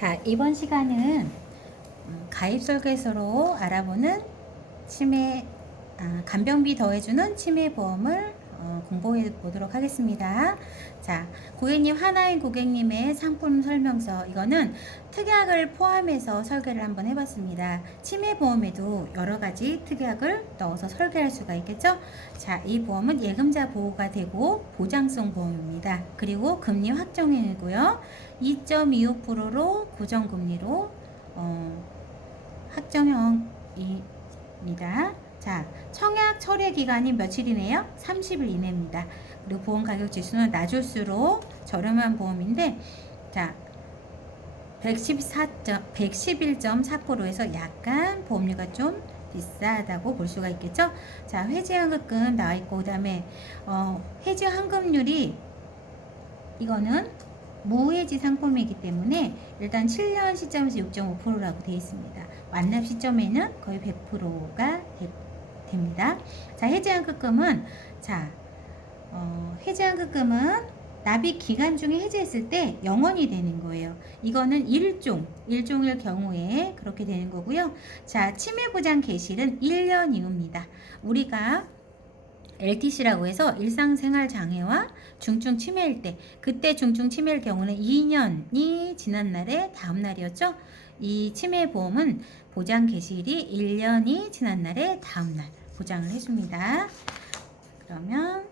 자, 이번 시간은 가입 설계서로 알아보는 간병비 더해주는 치매보험을 공부해 보도록 하겠습니다. 자, 고객님 하나인 고객님의 상품 설명서, 이거는 특약을 포함해서 설계를 한번 해봤습니다. 치매보험에도 여러가지 특약을 넣어서 설계할 수가 있겠죠. 자, 이 보험은 예금자 보호가 되고 보장성 보험입니다. 그리고 금리 확정이고요. 2.25%로 고정금리로 확정형입니다. 자, 청약 철회 기간이 며칠이네요? 30일 이내입니다. 그리고 보험 가격 지수는 낮을수록 저렴한 보험인데, 자, 111.4%에서 약간 보험료가 좀 비싸다고 볼 수가 있겠죠? 자, 해지환급금 나와 있고, 그 다음에 해지환급률이 이거는 무해지 상품이기 때문에 일단 7년 시점에서 6.5%라고 되어 있습니다. 완납 시점에는 거의 100%가 됩니다. 자, 해지환급금은 해지환급금은 납입 기간 중에 해지했을 때 영원히 되는 거예요. 이거는 일종일 경우에 그렇게 되는 거고요. 자, 치매보장 개시는 1년 이후입니다. 우리가 LTC라고 해서 일상생활 장애와 중증 치매일 때, 그때 중증 치매일 경우는 2년이 지난 날의 다음 날이었죠. 이 치매보험은 보장 개시일이 1년이 지난 날의 다음 날 보장을 해줍니다. 그러면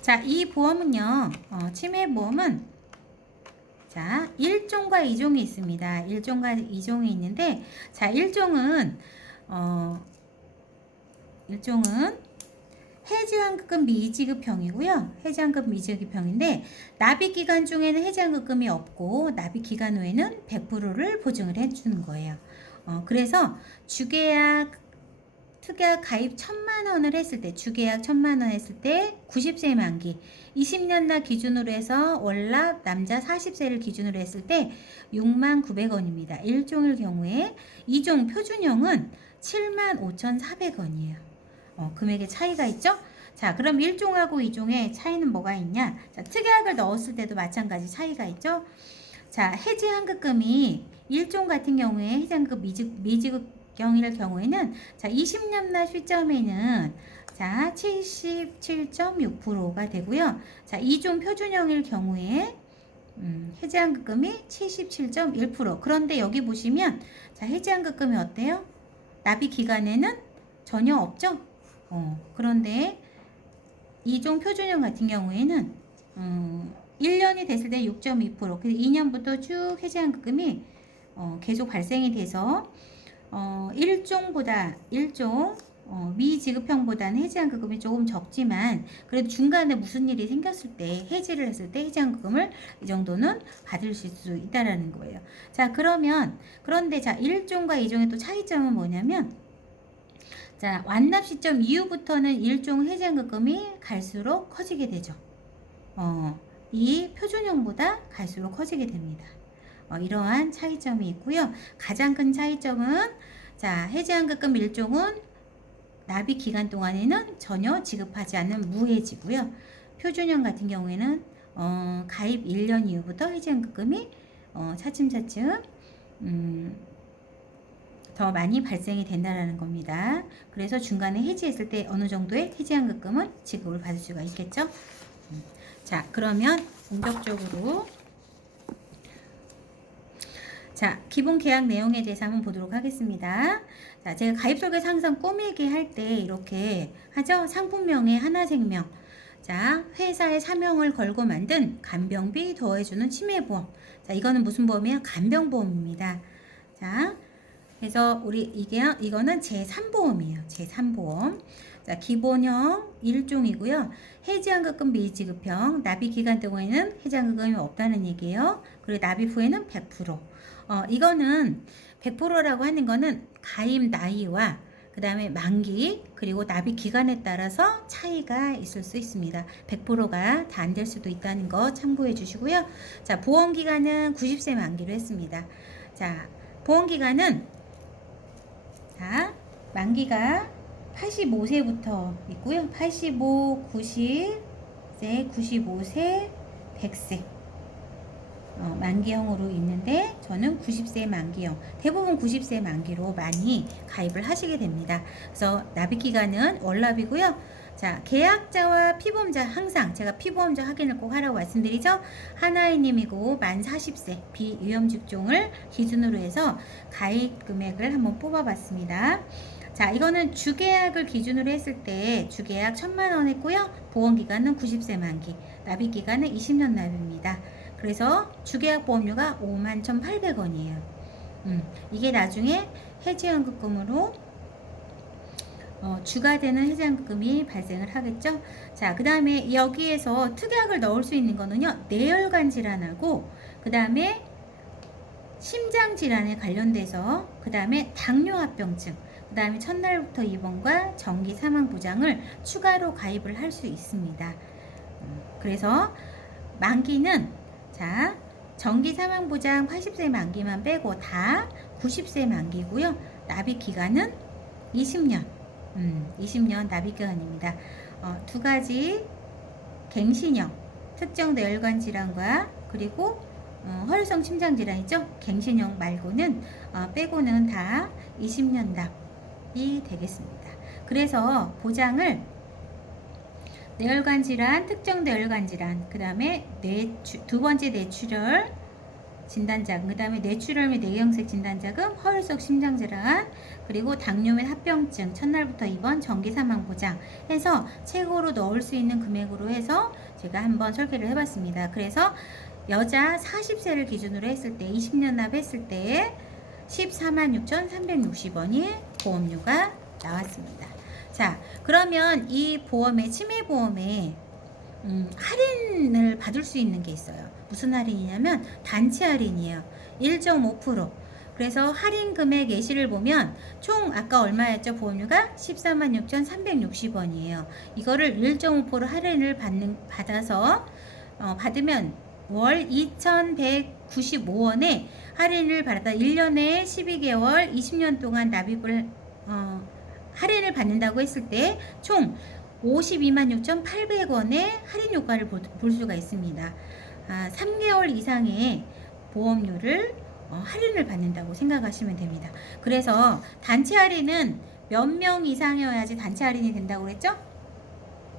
자, 이 보험은요, 치매보험은 자, 1종과 2종이 있습니다. 1종과 2종이 있는데, 자, 1종은 해지환급금 미지급형이고요. 해지환급금 미지급형인데, 납입 기간 중에는 해지환급금이 없고 납입 기간 후에는 100%를 보증을 해주는 거예요. 그래서 주계약 특약 가입 1,000만 원을 했을 때, 주계약 1,000만 원 했을 때 90세 만기, 20년 날 기준으로 해서 월납 남자 40세를 기준으로 했을 때 69,900원입니다. 1종일 경우에 2종 표준형은 75,400원이에요. 금액의 차이가 있죠? 자, 그럼 1종하고 2종의 차이는 뭐가 있냐? 자, 특약을 넣었을 때도 마찬가지 차이가 있죠? 자, 해지환급금이 1종 같은 경우에 해지환급 미지급경일 경우에는 자, 20년 날 시점에는 자, 77.6%가 되고요. 자, 2종 표준형일 경우에 해지환급금이 77.1%. 그런데 여기 보시면 자, 해지환급금이 어때요? 납입 기간에는 전혀 없죠? 그런데 2종 표준형 같은 경우에는 1년이 됐을 때 6.2%, 그래서 2년부터 쭉 해지환급금이 계속 발생이 돼서 1종 미지급형보다는 해지환급금이 조금 적지만 그래도 중간에 무슨 일이 생겼을 때 해지를 했을 때 해지환급금을 이 정도는 받을 수 있다라는 거예요. 자, 그런데 자, 1종과 2종의 또 차이점은 뭐냐면, 자, 완납 시점 이후부터는 1종 해지환급금이 갈수록 커지게 되죠. 이 표준형보다 갈수록 커지게 됩니다. 이러한 차이점이 있고요. 가장 큰 차이점은 자, 해지환급금 1종은 납입 기간 동안에는 전혀 지급하지 않는 무해지고요. 표준형 같은 경우에는 가입 1년 이후부터 해지환급금이 차츰차츰 더 많이 발생이 된다는 겁니다. 그래서 중간에 해지했을 때 어느 정도의 해지환급금은 지급을 받을 수가 있겠죠. 자, 그러면 본격적으로 자, 기본 계약 내용에 대해서 한번 보도록 하겠습니다. 자, 제가 가입 설계서 항상 꾸미게 할 때 이렇게 하죠. 상품명에 하나생명. 자, 회사의 사명을 걸고 만든 간병비 더해주는 치매보험. 자, 이거는 무슨 보험이에요? 간병보험입니다. 자, 그래서 이거는 제3보험이에요. 제3보험. 자, 기본형 1종이고요. 해지환급금 미지급형, 납입 기간 동안에는 해지환급금이 없다는 얘기예요. 그리고 납입 후에는 100%. 이거는 100%라고 하는 거는 가입 나이와 그 다음에 만기 그리고 납입 기간에 따라서 차이가 있을 수 있습니다. 100%가 다 안 될 수도 있다는 거 참고해 주시고요. 자, 보험 기간은 90세 만기로 했습니다. 자, 보험 기간은 자, 만기가 85세부터 있고요. 85, 90세, 95세, 100세. 만기형으로 있는데 저는 90세 만기형, 대부분 90세 만기로 많이 가입을 하시게 됩니다. 그래서 납입기간은 월납이고요. 자, 계약자와 피보험자, 항상 제가 피보험자 확인을 꼭 하라고 말씀드리죠. 하나이님이고 만 40세 비위험직종을 기준으로 해서 가입 금액을 한번 뽑아봤습니다. 자, 이거는 주계약을 기준으로 했을 때 주계약 1,000만 원 했고요. 보험기간은 90세 만기, 납입기간은 20년 납입니다. 그래서 주계약 보험료가 51,800원이에요. 이게 나중에 해지연금으로 주가되는 해지연금이 발생을 하겠죠. 자, 그 다음에 여기에서 특약을 넣을 수 있는 거는요, 뇌혈관 질환하고 그 다음에 심장 질환에 관련돼서, 그 다음에 당뇨합병증, 그 다음에 첫날부터 입원과 정기 사망 보장을 추가로 가입을 할 수 있습니다. 그래서 만기는, 자, 정기 사망 보장 80세 만기만 빼고 다 90세 만기고요. 납입 기간은 20년. 20년 납입 기간입니다. 두 가지 갱신형 특정 뇌혈관 질환과 그리고 허혈성 심장 질환이죠. 갱신형 말고는 빼고는 다 20년 납이 되겠습니다. 그래서 보장을 뇌혈관 질환, 특정 뇌혈관 질환, 그 다음에 두 번째 뇌출혈 진단자금, 그 다음에 뇌출혈 및 뇌경색 진단자금, 허혈성 심장질환, 그리고 당뇨 및 합병증, 첫날부터 입원, 정기 사망 보장 해서 최고로 넣을 수 있는 금액으로 해서 제가 한번 설계를 해봤습니다. 그래서 여자 40세를 기준으로 했을 때 20년 납했을 때 146,360원이 보험료가 나왔습니다. 자, 그러면 이 보험에, 치매보험에 할인을 받을 수 있는 게 있어요. 무슨 할인이냐면 단체 할인이에요. 1.5%. 그래서 할인 금액 예시를 보면 총 아까 얼마였죠? 보험료가 146,360원이에요. 이거를 1.5% 할인을 받아서 받으면 월 2,195원에 할인을 받았다. 1년에 12개월 20년 동안 납입을 할인을 받는다고 했을 때 총 526,800원의 할인 효과를 볼 수가 있습니다. 3개월 이상의 보험료를 할인을 받는다고 생각하시면 됩니다. 그래서 단체 할인은 몇 명 이상이어야지 단체 할인이 된다고 그랬죠?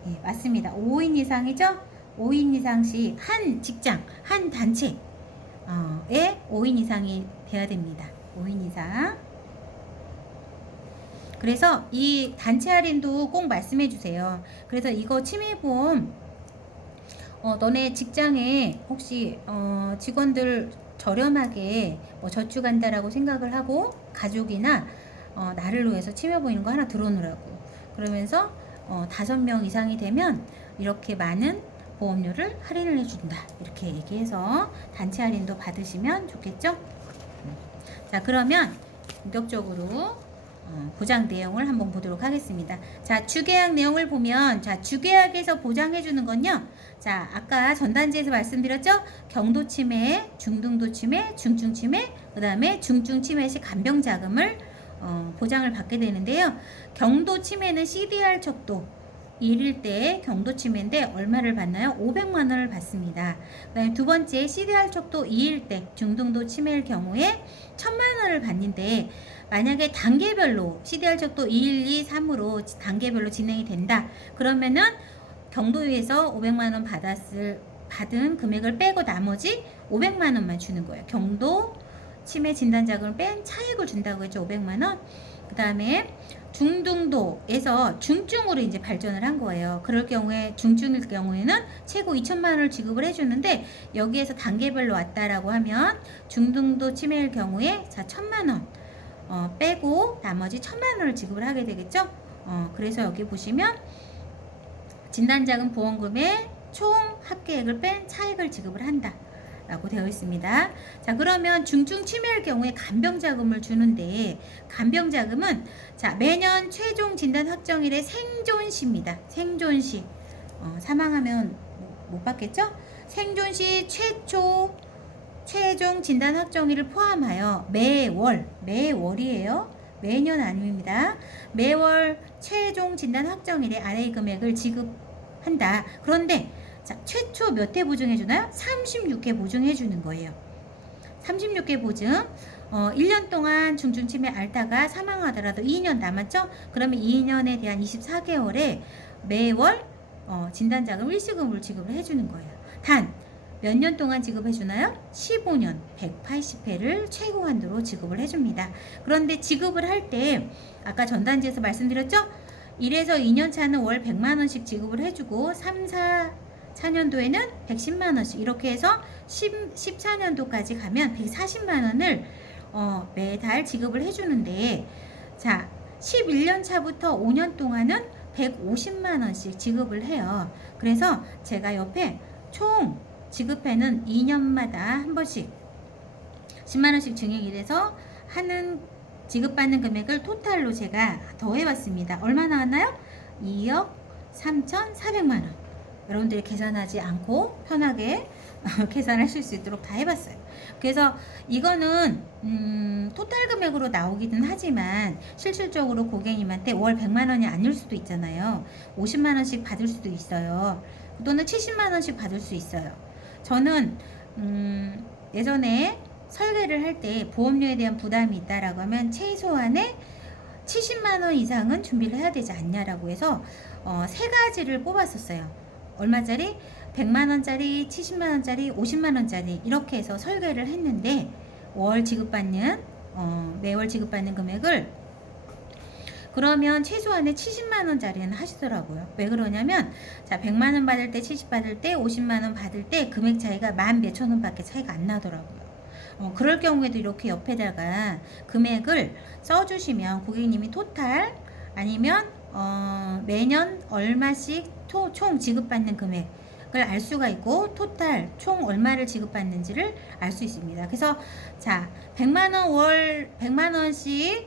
예, 맞습니다. 5인 이상이죠? 5인 이상 시 한 직장, 한 단체에 5인 이상이 돼야 됩니다. 5인 이상. 그래서 이 단체 할인도 꼭 말씀해 주세요. 그래서 이거 치매보험 너네 직장에 혹시 직원들 저렴하게 저축한다라고 생각을 하고 가족이나 나를 위해서 치매보험 거 하나 들어놓으라고, 그러면서 5명 이상이 되면 이렇게 많은 보험료를 할인을 해준다, 이렇게 얘기해서 단체 할인도 받으시면 좋겠죠. 자, 그러면 본격적으로 보장 내용을 한번 보도록 하겠습니다. 자, 주계약 내용을 보면, 자, 주계약에서 보장해 주는 건요, 자, 아까 전단지에서 말씀드렸죠? 경도 치매, 중등도 치매, 중증 치매, 그 다음에 중증 치매 시 간병 자금을 보장을 받게 되는데요. 경도 치매는 CDR 척도 1일 때 경도 치매인데 얼마를 받나요? 500만 원을 받습니다. 그다음에 두 번째 CDR 척도 2일 때 중등도 치매일 경우에 1,000만 원을 받는데, 만약에 단계별로 CDR 척도 2, 1, 2, 3으로 단계별로 진행이 된다. 그러면은 경도위에서 500만 원 받은 금액을 빼고 나머지 500만 원만 주는 거예요. 경도 치매 진단자금을 뺀 차액을 준다고 했죠. 500만 원. 그 다음에 중등도에서 중증으로 이제 발전을 한 거예요. 그럴 경우에, 중증일 경우에는 최고 2,000만 원을 지급을 해주는데, 여기에서 단계별로 왔다라고 하면 중등도 치매일 경우에 자 1,000만 원 빼고 나머지 1,000만 원을 지급을 하게 되겠죠. 그래서 여기 보시면 진단자금 보험금의 총 합계액을 뺀 차액을 지급을 한다 라고 되어 있습니다. 자, 그러면 중증 치매일 경우에 간병자금을 주는데, 간병자금은 자, 매년 최종 진단 확정일의 생존시입니다. 생존시. 사망하면 못 받겠죠? 생존시 최종 진단 확정일을 포함하여 매월이에요. 매년 아닙니다. 매월 최종 진단 확정일에 아래의 금액을 지급한다. 그런데 자, 최초 몇 회 보증해 주나요? 36회 보증해 주는 거예요. 36회 보증. 1년 동안 중증치매 앓다가 사망하더라도 2년 남았죠? 그러면 2년에 대한 24개월에 매월 진단자금 일시금으로 지급을 해주는 거예요. 단 몇 년 동안 지급해 주나요? 15년 180회를 최고 한도로 지급을 해줍니다. 그런데 지급을 할 때 아까 전단지에서 말씀드렸죠? 1에서 2년 차는 월 100만 원씩 지급을 해주고 3, 4년도에는 110만 원씩 이렇게 해서 14년도까지 가면 140만 원을 매달 지급을 해주는데, 자 11년 차부터 5년 동안은 150만 원씩 지급을 해요. 그래서 제가 옆에 총 지급회는 2년마다 한 번씩 10만 원씩 증액이 돼서 하는 지급받는 금액을 토탈로 제가 더해봤습니다. 얼마 나왔나요? 2억 3,400만 원. 여러분들이 계산하지 않고 편하게 계산하실 수 있도록 다 해봤어요. 그래서 이거는 토탈 금액으로 나오기는 하지만 실질적으로 고객님한테 월 100만 원이 아닐 수도 있잖아요. 50만 원씩 받을 수도 있어요. 또는 70만 원씩 받을 수 있어요. 저는 예전에 설계를 할 때 보험료에 대한 부담이 있다라고 하면 최소한의 70만 원 이상은 준비를 해야 되지 않냐라고 해서 세 가지를 뽑았었어요. 얼마짜리? 100만 원짜리, 70만 원짜리, 50만 원짜리 이렇게 해서 설계를 했는데 월 지급받는 매월 지급받는 금액을 그러면 최소한의 70만 원짜리는 하시더라고요. 왜 그러냐면 자 100만 원 받을 때 70 받을 때 50만 원 받을 때 금액 차이가 10,000몇천 원밖에 차이가 안 나더라고요. 그럴 경우에도 이렇게 옆에다가 금액을 써주시면 고객님이 토탈 아니면 매년 얼마씩 총 지급받는 금액을 알 수가 있고 토탈 총 얼마를 지급받는지를 알 수 있습니다. 그래서 자 100만원 월 100만원씩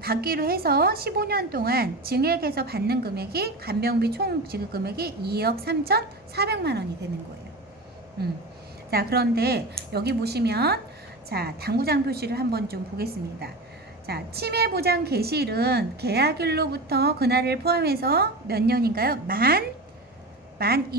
받기로 해서 15년 동안 증액해서 받는 금액이 간병비 총 지급 금액이 2억 3,400만 원이 되는 거예요. 자 그런데 여기 보시면 자 당구장 표시를 한번 좀 보겠습니다. 자 치매보장 개시일은 계약일로부터 그날을 포함해서 몇 년인가요? 만